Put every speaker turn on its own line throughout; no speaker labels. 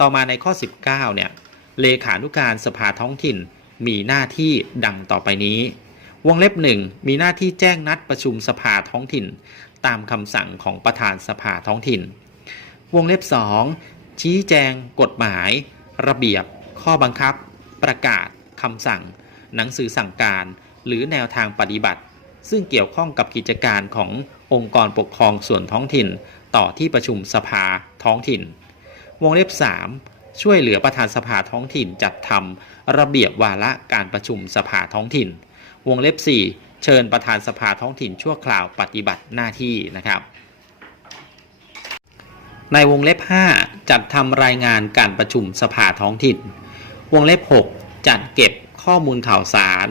ต่อมาในข้อ 19 เนี่ย เลขานุการสภาท้องถิ่นมีหน้าที่ดังต่อไปนี้ วงเล็บหนึ่งมีหน้าที่แจ้งนัดประชุมสภาท้องถิ่น ตามคำสั่งของประธานสภาท้องถิ่น วงเล็บ 2 ชี้แจง กฎหมาย ระเบียบ ข้อบังคับ ประกาศคำสั่ง หนังสือสั่งการ หรือแนวทางปฏิบัติ ซึ่งเกี่ยวข้องกับกิจการขององค์กรปกครองส่วนท้องถิ่น ต่อที่ประชุมสภาท้องถิ่น วงเล็บ 3 ช่วยเหลือประธานสภาท้องถิ่นจัดทำระเบียบวาระการประชุมสภาท้องถิ่น วงเล็บ 4 เชิญประธานสภาท้องถิ่นชั่วคราวปฏิบัติหน้าที่นะครับ ในวงเล็บ 5 จัดทำรายงานการประชุมสภาท้องถิ่น วงเล็บ 6 จัดเก็บข้อมูลข่าวสาร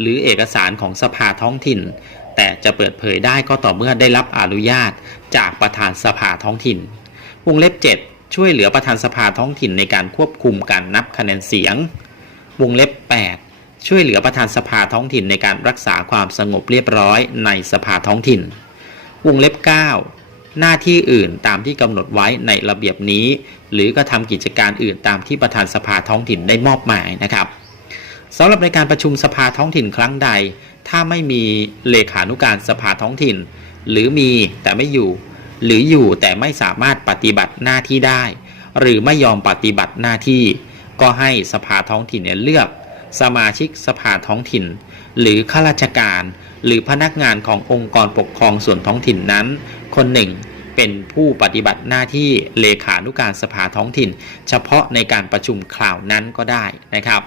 หรือเอกสารของสภาท้องถิ่น แต่จะเปิดเผยได้ก็ต่อเมื่อได้รับอนุญาตจากประธานสภาท้องถิ่น วงเล็บ 7 ช่วยเหลือประธานสภาท้องถิ่นในการควบคุมการนับคะแนนเสียง วงเล็บ 8 ช่วยเหลือประธานสภาท้องถิ่นในการรักษาความสงบเรียบร้อยในสภาท้องถิ่น วงเล็บ 9 หน้าที่อื่นตามที่กำหนดไว้ในระเบียบนี้ หรือกระทำกิจการอื่นตามที่ประธานสภาท้องถิ่นได้มอบหมายนะครับสำหรับในการประชุมสภาท้องถิ่นครั้งใด ถ้าไม่มีเลขานุการสภาท้องถิ่น หรือมีแต่ไม่อยู่ หรืออยู่แต่ไม่สามารถปฏิบัติหน้าที่ได้ หรือไม่ยอมปฏิบัติหน้าที่ ก็ให้สภาท้องถิ่นเนี่ยเลือก สมาชิกสภาท้องถิ่น หรือข้าราชการ หรือพนักงานขององค์กรปกครองส่วนท้องถิ่นนั้น คนหนึ่งเป็นผู้ปฏิบัติหน้าที่เลขานุการสภาท้องถิ่น เฉพาะในการประชุมคราวนั้นก็ได้นะครับ